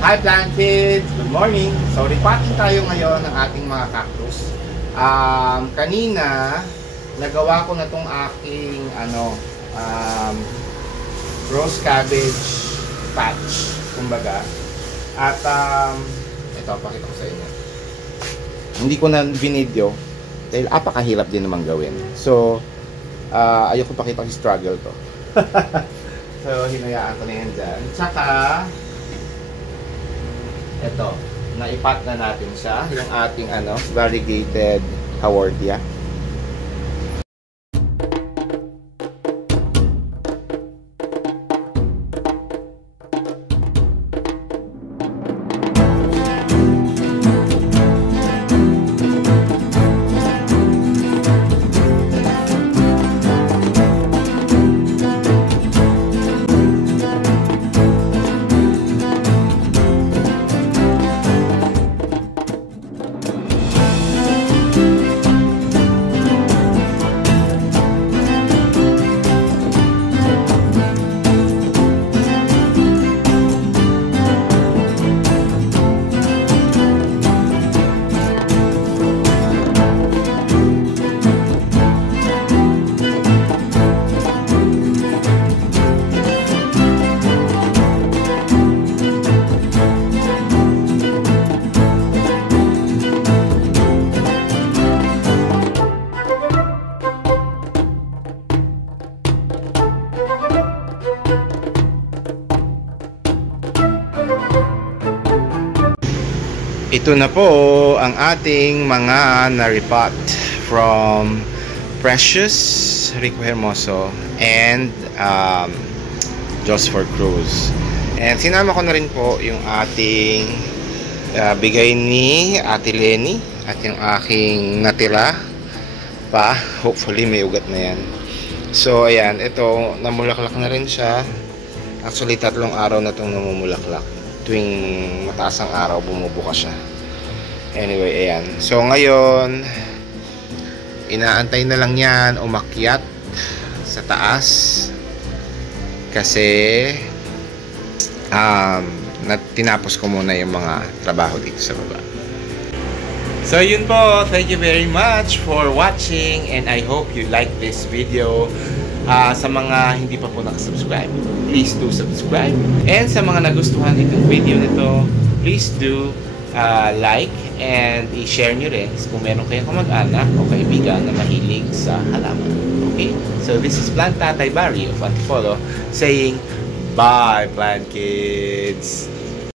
Hi plant kids! Good morning! So repotting tayo ngayon ng ating mga cactus. Kanina nagawa ko na tong aking rose cabbage patch, kumbaga. At ito, pakita ko sa inyo. Hindi ko na binidyo dahil apakahirap din naman gawin. So ayoko pakita yung struggle to. So hinayaan ko na yan dyan. Tsaka ito, naipat na natin siya, yung ating variegated Haworthia. Ito na po ang ating mga na-repot from Precious, Rico Hermoso, and Joseph Cruz. And sinama ko na rin po yung ating bigay ni Ate Lenny at yung aking natira pa. Hopefully may ugat na yan. So ayan, ito namulaklak na rin siya. Actually 3 araw na itong namumulaklak. Tuwing mataas ang araw, bumubuka siya. Anyway, ayan. So, ngayon, inaantay na lang yan umakyat sa taas. Kasi, tinapos ko muna yung mga trabaho dito sa baba. So, yun po. Thank you very much for watching. And I hope you like this video. Sa mga hindi pa po nakasubscribe, please do subscribe. And sa mga nagustuhan itong video nito, please do like and i-share nyo rin kung meron kayong kamag-anak o kaibigan na mahilig sa halaman. Okay? So this is Plant Tatay Barry of Antipolo saying, bye plant kids!